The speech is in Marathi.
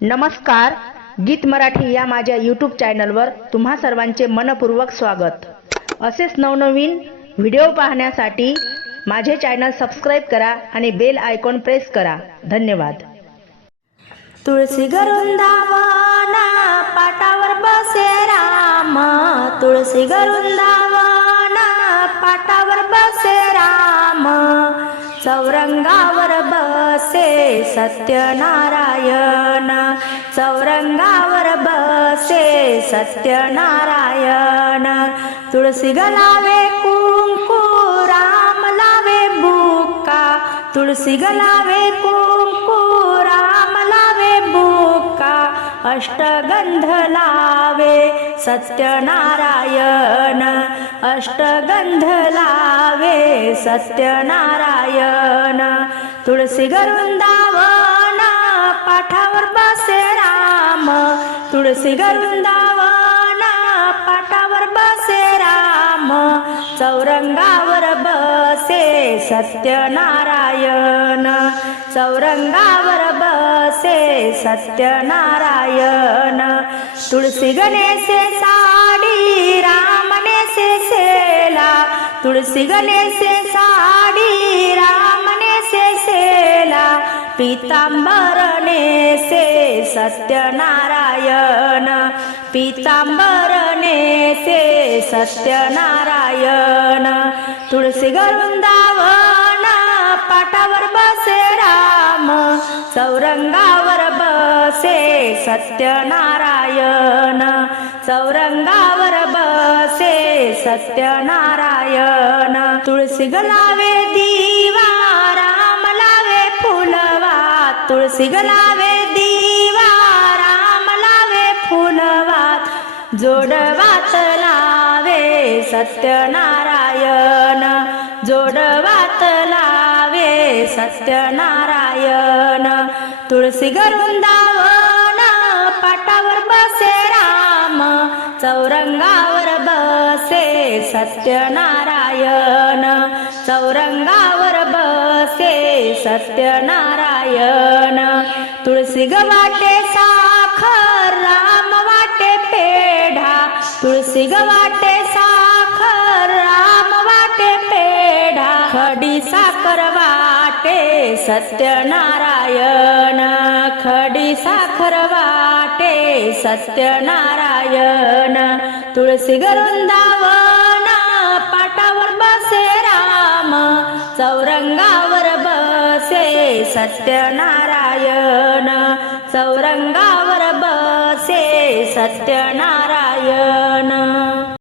नमस्कार गीत मराठी या माझ्या यूट्यूब चॅनलवर तुम्हा सर्वांचे मनपूर्वक स्वागत. असेच नवनवीन व्हिडिओ पाहण्यासाठी माझे चॅनल सबस्क्राईब करा आणि बेल आयकॉन प्रेस करा. धन्यवाद. तुळशी पाटावर बसे राम. तुळशी गरुंदा चौरंगावर बसे सत्यनारायण. चौरंगावर बसे सत्यनारायण. तुळशी गलावे कुंकू राम लावे बुका तुळशी गलावे कुंकू राम अष्टगंध लावे सत्यनारायण. अष्टगंध लावे सत्यनारायण. तुळशी गरुंदावना पाठावर बसे राम. तुळशी गरुंदा सत्यनारायण. चौरंगावर बसे सत्यनारायण. तुळशी गणेशे साडी रामनेसे सेला. तुळशी गणेशे साडी रामनेसे सेला. पीतांबर से सत्यनारायण. पीतांबर से सत्यनारायण. तुळशी वृंदावन पाटावर बसे राम चौरंगावर बसे सत्यनारायण चौरंगावर बसे सत्यनारायण. तुळशी गलावे दिवा राम लावे फुलवा तुळशी गलावे दिवा राम लावे फुलवा जोडवात लावे सत्यनारायण. सत्यनारायण. तुळशी गरुंदावन पाटावर बसे राम चौरंगावर बसे सत्यनारायण. चौरंगावर बसे सत्यनारायण. तुळशी गवाटे साखर राम वाटे पेढा. तुळशी गवाटे साखर राम वाटे पेढा. खडी साखर वा वाटे सत्यनारायण खडी साखर वाटे सत्यनारायण तुळशी गरुंदावन पाटावर बसे राम चौरंगावर बसे सत्यनारायण चौरंगावर बसे सत्यनारायण.